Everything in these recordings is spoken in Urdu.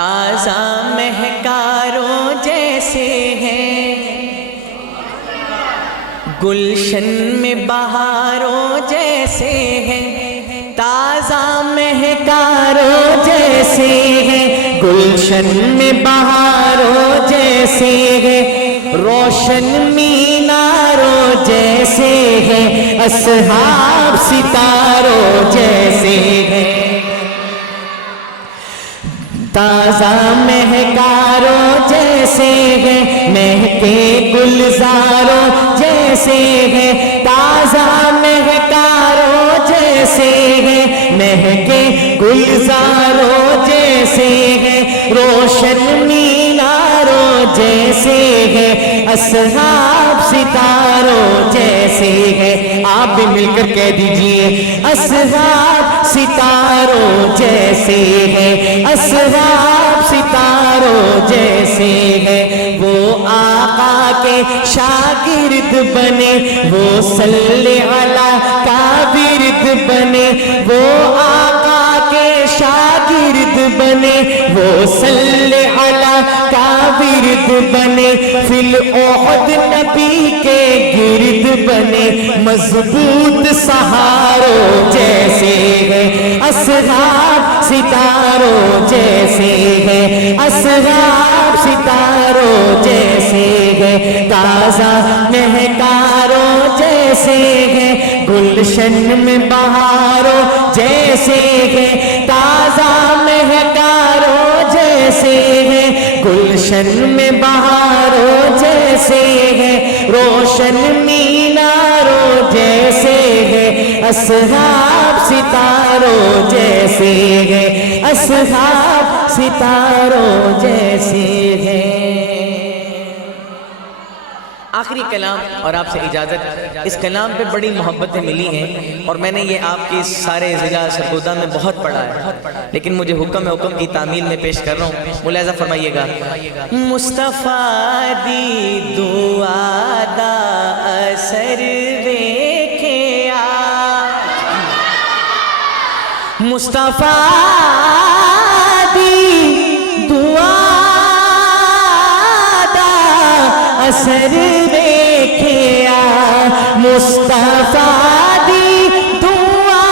تازہ مہکاروں جیسے ہیں، گلشن میں بہاروں جیسے ہیں، تازہ مہکاروں جیسے ہیں، گلشن میں بہاروں جیسے ہیں، روشن میناروں جیسے ہیں، اصحاب ستاروں جیسے ہیں، تازہ مہکاروں جیسے ہیں، مہکے گلزاروں جیسے ہیں، تازہ مہکاروں جیسے ہیں، مہکے گلزاروں جیسے ہیں، روشن میناروں جیسے ہیں، اصحاب ستاروں جیسے ہیں۔ آپ بھی مل کر کہہ دیجئے اصحاب ستاروں جیسے ہیں، اصحاب ستاروں جیسے ہیں، وہ آقا کے شاگرد بنے، وہ صلی علی کا ورد بنے، وہ آقا کے شاگرد بنے، وہ صلی علی کا ورد بنے، فی الاحد نبی کے گرد بنے، مضبوط سہاروں جیسے ہیں، اصحاب ستاروں جیسے ہیں، اصحاب ستاروں جیسے ہیں، تازہ مہکاروں جیسے ہیں، گلشن میں بہاروں جیسے ہیں، تازہ مہکاروں جیسے ہیں، گلشن میں بہاروں جیسے ہیں، روشن میناروں جیسے ہیں، اصحاب ستاروں جیسے ہیں، اصحاب ستاروں جیسے ہیں۔ آخری کلام اور آپ سے اجازت، اس کلام پہ بڑی محبتیں ملی ہیں اور میں نے یہ آپ کے سارے ضلع سرگودا میں بہت پڑھا ہے، لیکن مجھے حکم کی تعمیل میں پیش کر رہا ہوں، ملاحظہ فرمائیے گا۔ مصطفیٰ دی دعا دا اثر ویکھیا، مصطفیٰ دی دعا دا اثر ویکھیا، مصطفیٰ دی دعا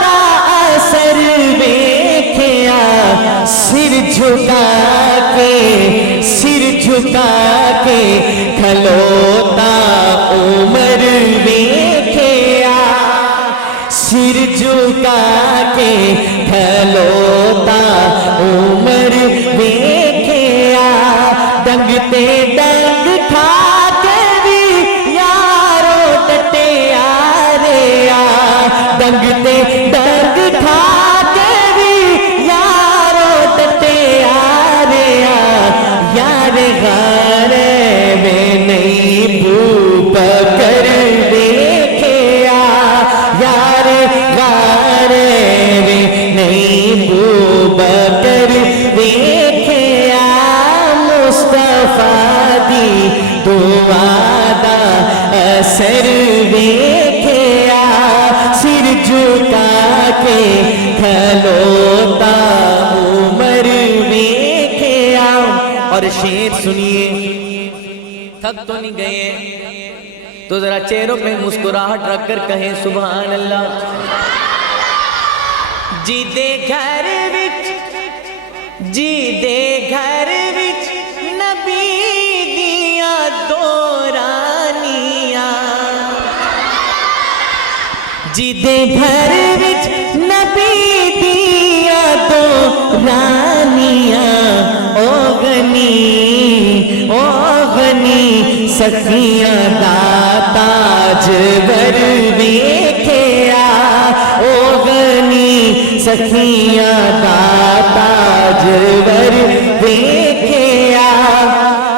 دا اثر ویکھیا، سر جھکا کے کھلوتا عمر ویکھیا، سر جھکا کے کھلوتا عمر ویکھیا، ڈنگ تے ڈنگ کھا کے بھی یارو ڈٹیا ریا، ڈنگ تے ڈنگ کھا کے بھی یارو ڈٹیا ریا، یار غار میں نہیں بو بکر دیکھیا، یار غار میں نہیں بو بکر دیکھیا، مصطفیٰ دی دعا دا اثر ویکھیا، سر جھکا کے کھلوتا عمر ویکھیا۔ اور شعر سنیے، تھک تو نہیں گئے تو ذرا چہروں پہ مسکراہٹ رکھ کر کہیں سبحان اللہ۔ جی دے گھر وچ نبی دیاں دو رانیاں، جی دے گھر وچ نبی دیاں دو رانیاں، او غنی سخیاں دا تاجور ویکھیا، او غنی سخیاں دا تاجور ویکھیا،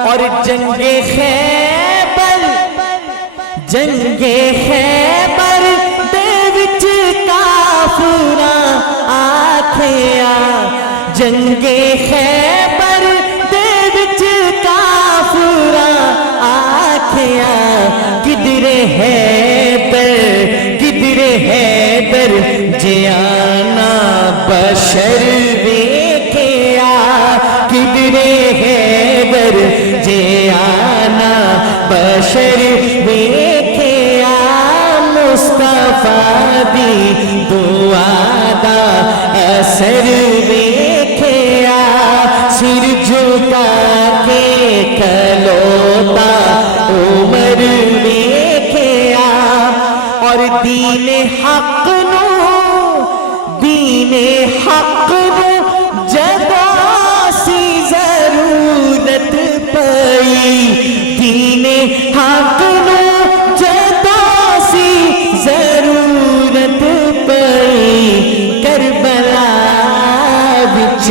اور جنگ خیبر دے وچ کافراں آکھیا، جنگ خیبر دے وچ کافراں آکھیا، کدھر حیدر جیانا بشر ویکھیا، حیدر جے آنا بشر ویکھیا مصطفیٰ دی دعا دا اثر ویکھیا سر جھکا کے کھلوتا عمر ویکھیا اور دین حق نو جدا سی ضرورت پئی دین حق نو جدا سی ضرورت پئی کربلا وچ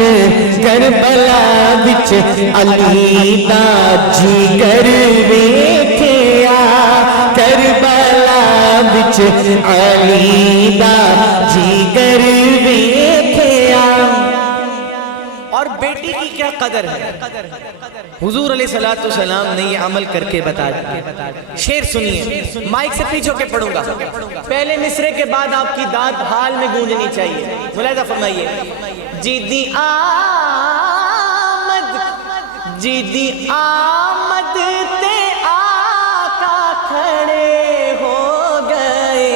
علی دا جگر ویکھیا کربلا وچ علی دا جگر ویکھیا اور بیٹی کی کیا قدر ہے حضور علیہ السلام نے یہ عمل کر کے بتا دیا شعر سنیے مائک سے پیچھے کے پڑھوں گا پہلے مصرے کے بعد آپ کی داد حال میں گونجنی چاہیے ملاحظہ فرمائیے جیدی آمد تے آقا کھڑے ہو گئے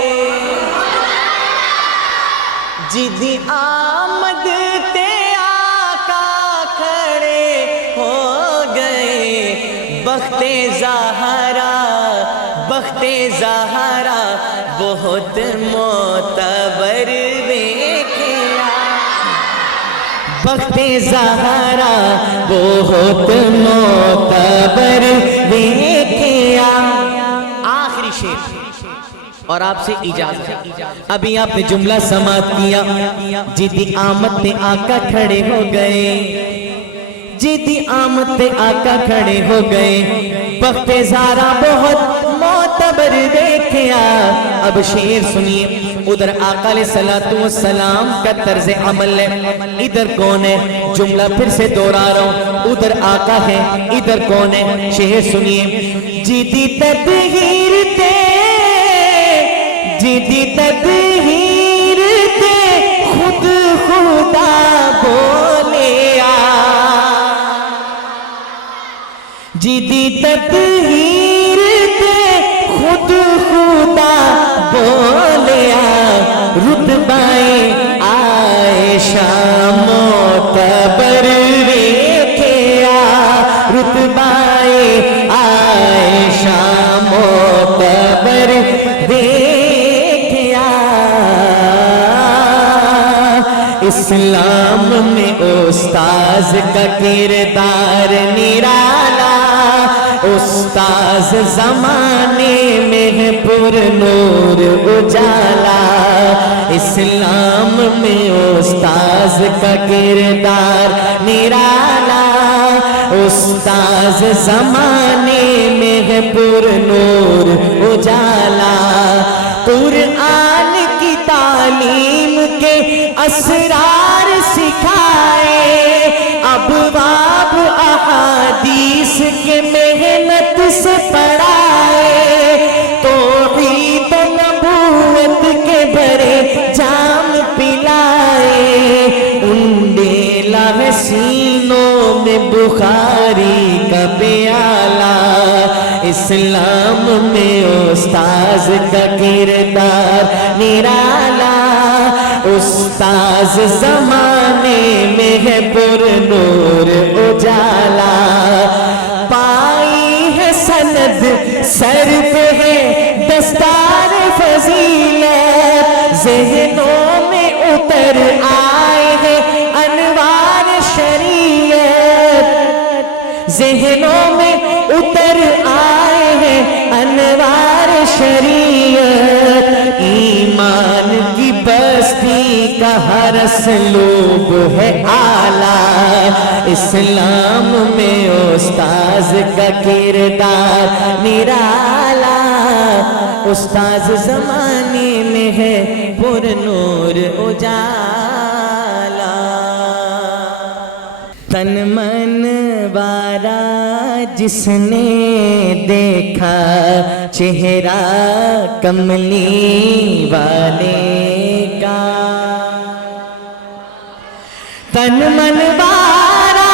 جیدی آمد تے آقا کھڑے ہو گئے بخت زہرا بہت معتبر ویکھیا بخت زہرا بہت معتبر ویکھیا آخری شعر اور آپ سے اجازت ابھی آپ نے جملہ سماعت کیا جیدی آمد تے آقا کھڑے ہو گئے جیدی آمد تے آقا کھڑے ہو گئے بخت زہرا بہت معتبر دیکھیا اب شعر سنیے ادھر آقا علیہ السلام کا طرز عمل ہے ادھر کون ہے جملہ پھر سے دوہرا رہا ہوں ادھر آقا ہے ادھر کون ہے شعر سنیے جیدی تطہیر تے خود خدا بولیا جیدی تطہیر تے خود خدا بولیا رتبائے عائشہ معتبر ویکھیا رتبائے عائشہ معتبر ویکھیا اسلام میں استاذ کا کردار نرالا استاذ زمانے میں ہے پر نور اجالا اسلام میں استاذ کا کردار نرالا استاذ زمانے میں ہے پر نور اجالا قرآن کی تعلیم کے اسرار سکھائے ابواب احادیث کے محنت سے پڑھائے توحید و نبوت کے بڑے جام پلائے انڈیلا ہے سینوں میں بخاری کا پیالہ اسلام میں استاذ کا کردار نرالا استاذ زمانے میں ہے پر نور اجالا پائی ہے سند سر پہ ہے دستار فضیلت ذہنوں میں اتر آئے ہیں انوار شریعت ذہنوں میں اتر آئے ہیں انوار شریعت ایمان کی بستی کا ہر اسلوب ہے اعلیٰ اسلام میں استاذ کا کردار نرالا استاذ زمانے میں ہے پر نور اجالا تن من وارا جس نے دیکھا چہرہ کملی والے کا تن من وارا